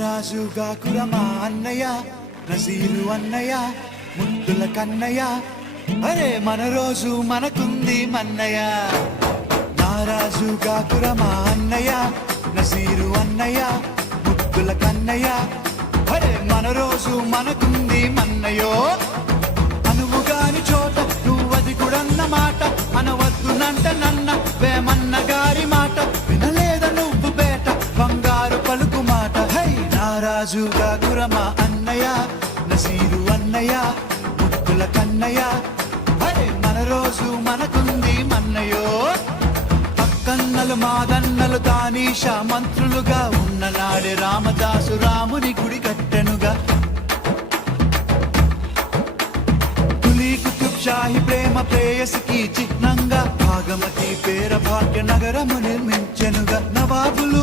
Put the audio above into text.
నారాజుగా కురమా అన్నయ్య నజీరు అన్నయ్య ముద్దుల కన్నయ్య అరే మన రోజు మనకుంది మన్నయ్య నారాజుగా కురమా అన్నయ్య నజీరు అన్నయ్య ముద్దుల కన్నయ్య అరే మన రోజు మనకుంది మన్నయ్యో అనువుగాని చోట నువ్వది కూడన్న మాట అనవద్దునంట నన్న వేమన్న గారి మాట వినలేద నువ్వు బేట బంగారు పలుకు మాట హై నారాజుగా కురమా అన్నయ్య నసీరు అన్నయ్య ముద్దుల కన్నయ్య అరే మన రోజు మనకుంది మన్నయ్యో అక్కన్నలు మాదన్నలు తానీష మంత్రులుగా ఉన్ననాడే రామదాసు రాముని గుడి కట్టెనుగా షాహి ప్రేమ ప్రేయసికి చిహ్నంగా భాగమతి పేర భాగ్య నగరము నిర్మించెనుగా నవాబులు